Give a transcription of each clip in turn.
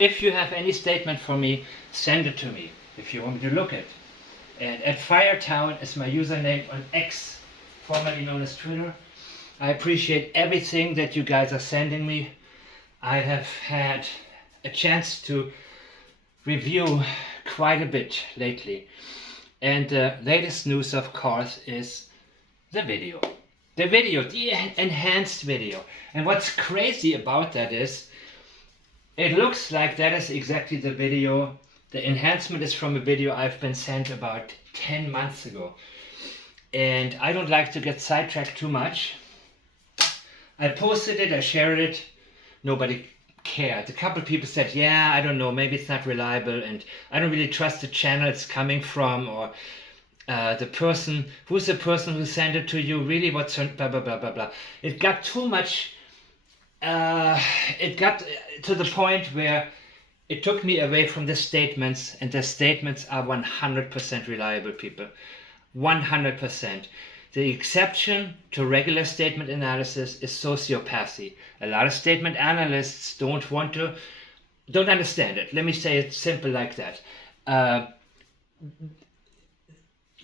If you have any statement for me, send it to me if you want me to look at. And at Firetown is my username on X, formerly known as Twitter. I appreciate everything that you guys are sending me. I have had a chance to review quite a bit lately. And the latest news, of course, is the video. The enhanced video. And what's crazy about that is, it looks like that is exactly the video. The enhancement is from a video I've been sent about 10 months ago. And I don't like to get sidetracked too much. I posted it, I shared it, nobody cared. A couple of people said, yeah, I don't know, maybe it's not reliable, and I don't really trust the channel it's coming from, or the person who sent it to you, really what's blah blah blah blah blah. It got too much. It got to the point where it took me away from the statements, and the statements are 100% reliable, people. 100%. The exception to regular statement analysis is sociopathy. A lot of statement analysts don't understand it. Let me say it simple like that.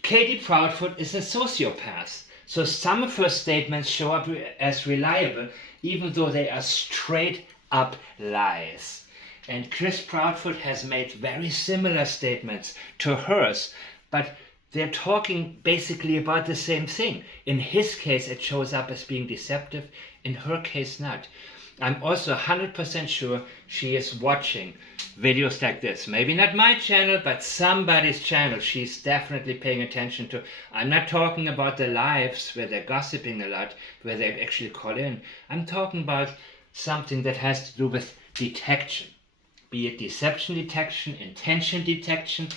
Katie Proudfoot is a sociopath. So some of her statements show up as reliable, even though they are straight up lies. And Chris Proudfoot has made very similar statements to hers, but they're talking basically about the same thing. In his case, it shows up as being deceptive. In her case, not. I'm also 100% sure she is watching videos like this. Maybe not my channel, but somebody's channel she's definitely paying attention to. I'm not talking about the lives where they're gossiping a lot, where they actually call in. I'm talking about something that has to do with detection. Be it deception detection, intention detection.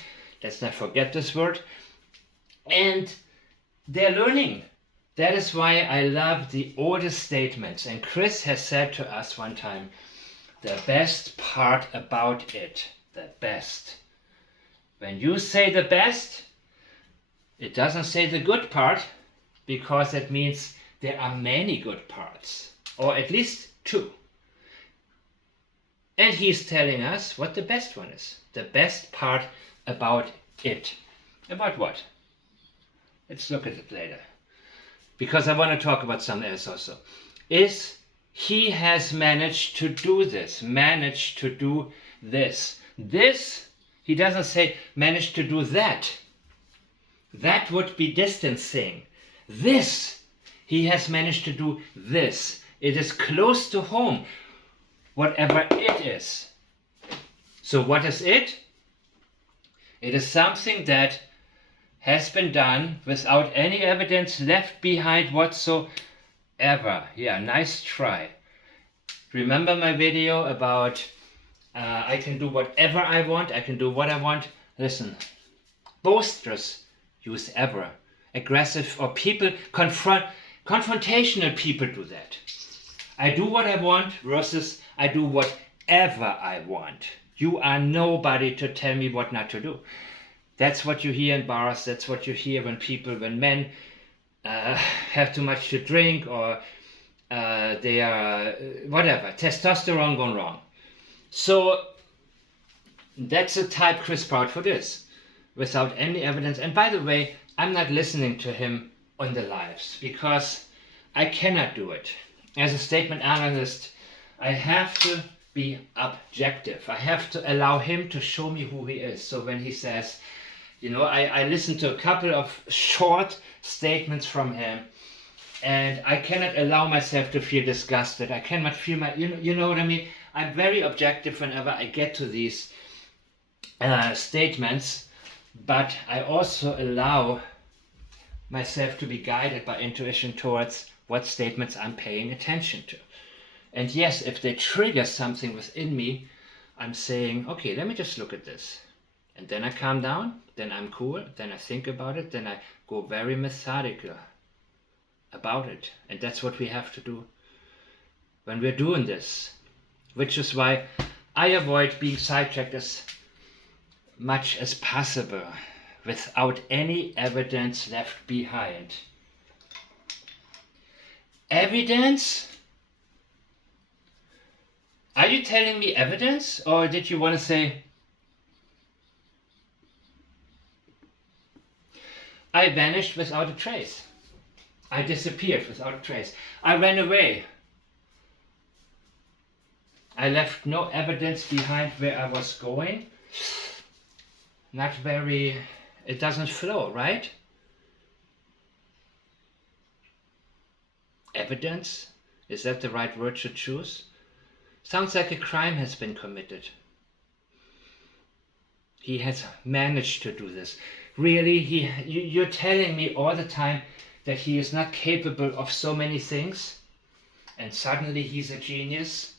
Let's not forget this word. And they're learning. That is why I love the oldest statements. And Chris has said to us one time, the best part about it, the best. When you say the best, it doesn't say the good part, because it means there are many good parts, or at least two. And he's telling us what the best one is. The best part about it. About what? Let's look at it later, because I want to talk about something else also. Is he has managed to do this, This, he doesn't say managed to do that. That would be distancing. This, he has managed to do this. It is close to home, whatever it is. So what is it? It is something that has been done without any evidence left behind whatsoever. Yeah, nice try. Remember my video about I can do whatever I want, I can do what I want? Listen, boisterous use ever. Aggressive or people, confrontational people do that. I do what I want versus I do whatever I want. You are nobody to tell me what not to do. That's what you hear in bars. That's what you hear when men have too much to drink, or they are whatever, testosterone gone wrong. So that's the type Chris Proudfoot is, without any evidence. And by the way, I'm not listening to him on the lives, because I cannot do it. As a statement analyst, I have to be objective. I have to allow him to show me who he is. So when he says, I listened to a couple of short statements from him, and I cannot allow myself to feel disgusted. I cannot feel you know what I mean? I'm very objective whenever I get to these statements, but I also allow myself to be guided by intuition towards what statements I'm paying attention to. And yes, if they trigger something within me, I'm saying, okay, let me just look at this. And then I calm down, then I'm cool, then I think about it, then I go very methodical about it. And that's what we have to do when we're doing this. Which is why I avoid being sidetracked as much as possible without any evidence left behind. Evidence Are you telling me evidence, or did you want to say, I vanished without a trace? I disappeared without a trace. I ran away. I left no evidence behind where I was going. Not very, it doesn't flow, right? Evidence? Is that the right word to choose? Sounds like a crime has been committed. He has managed to do this. Really, you're telling me all the time that he is not capable of so many things, and suddenly he's a genius?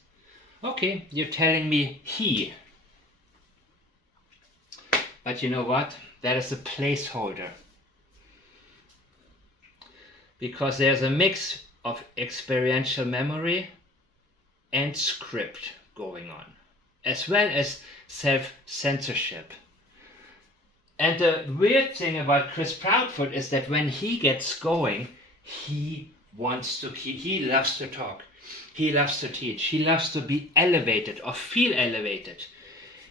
Okay, you're telling me he. But you know what? That is a placeholder. Because there's a mix of experiential memory and script going on, as well as self-censorship. And the weird thing about Chris Proudfoot is that when he gets going, he loves to talk. He loves to teach. He loves to be elevated or feel elevated.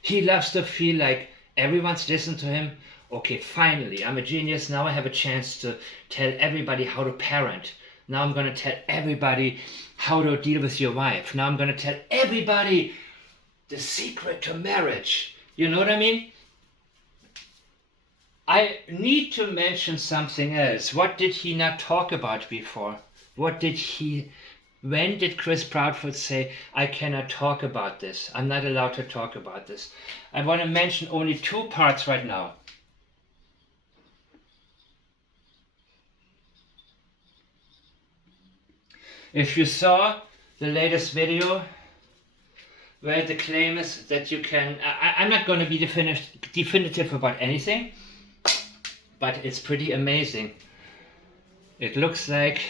He loves to feel like everyone's listening to him. Okay, finally, I'm a genius. Now I have a chance to tell everybody how to parent. Now I'm going to tell everybody how to deal with your wife. Now I'm going to tell everybody the secret to marriage. You know what I mean? I need to mention something else. What did he not talk about before? When did Chris Proudfoot say, I cannot talk about this? I'm not allowed to talk about this. I want to mention only two parts right now. If you saw the latest video where the claim is that you can, I'm not going to be definitive about anything, but it's pretty amazing. It looks like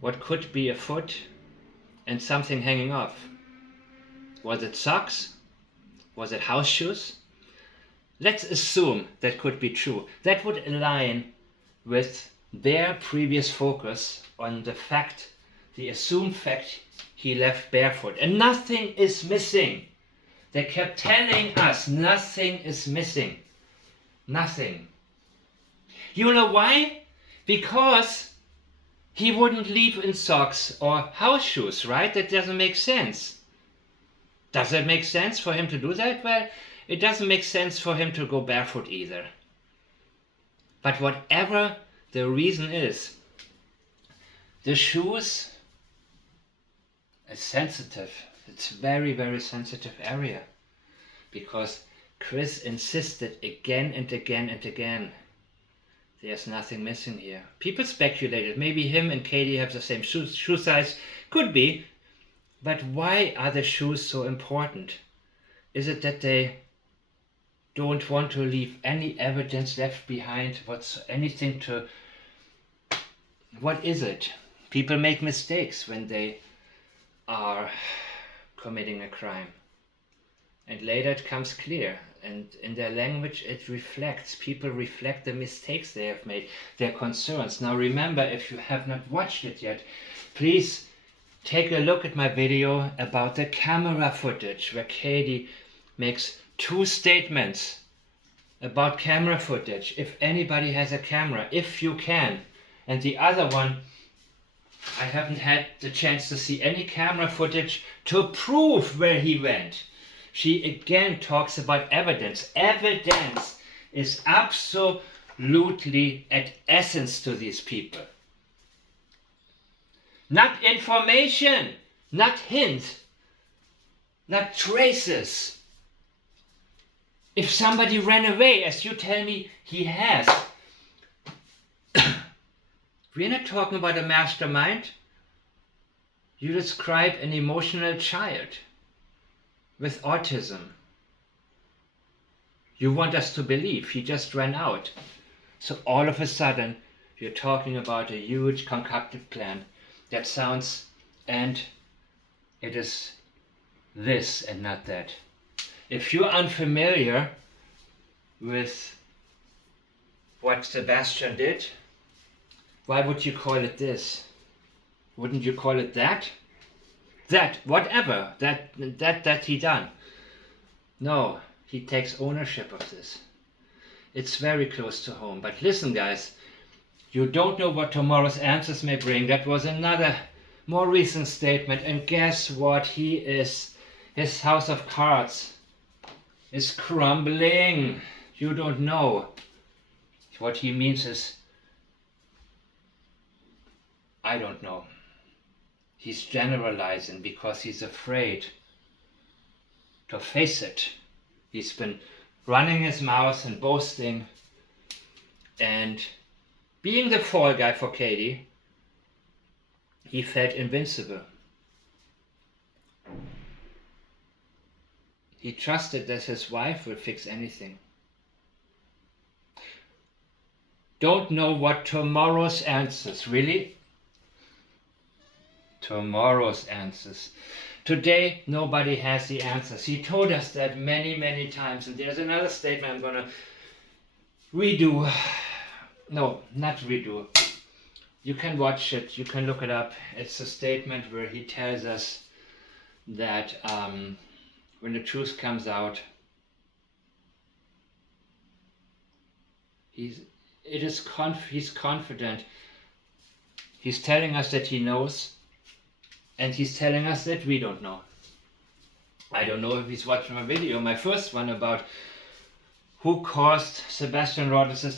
what could be a foot and something hanging off. Was it socks? Was it house shoes? Let's assume that could be true. That would align with their previous focus on the assumed fact he left barefoot. And nothing is missing. They kept telling us nothing is missing. Nothing. You know why? Because he wouldn't leave in socks or house shoes, right? That doesn't make sense. Does it make sense for him to do that? Well, it doesn't make sense for him to go barefoot either. But whatever the reason is, the shoes is sensitive. It's very, very sensitive area. Because Chris insisted again and again and again, there's nothing missing here. People speculated, maybe him and Katie have the same shoe size. Could be. But why are the shoes so important? Is it that they don't want to leave any evidence left behind? What is it? People make mistakes when they are committing a crime. And later it comes clear. And in their language it reflects. People reflect the mistakes they have made, their concerns. Now remember, if you have not watched it yet, please take a look at my video about the camera footage where Katie makes two statements about camera footage. If anybody has a camera, if you can. And the other one, I haven't had the chance to see any camera footage to prove where he went. She again talks about evidence. Evidence is absolutely at essence to these people. Not information, not hint, not traces. If somebody ran away, as you tell me he has, we're not talking about a mastermind. You describe an emotional child with autism. You want us to believe he just ran out. So all of a sudden, you're talking about a huge concocted plan that sounds, and it is this and not that. If you're unfamiliar with what Sebastian did, why would you call it this? Wouldn't you call it that? that, whatever that he done. No, he takes ownership of this. It's very close to home. But listen, guys, you don't know what tomorrow's answers may bring. That was another more recent statement. And guess what? His house of cards is crumbling. You don't know. What he means is, I don't know. He's generalizing because he's afraid to face it. He's been running his mouth and boasting and being the fall guy for Katie. He felt invincible. He trusted that his wife will fix anything. Don't know what tomorrow's answers, really? Tomorrow's answers. Today, nobody has the answers. He told us that many, many times. And there's another statement I'm going to redo. No, not redo. You can watch it. You can look it up. It's a statement where he tells us that when the truth comes out, he's confident. He's telling us that he knows, and he's telling us that we don't know. I don't know if he's watching my video, my first one about who caused Sebastian Rogers'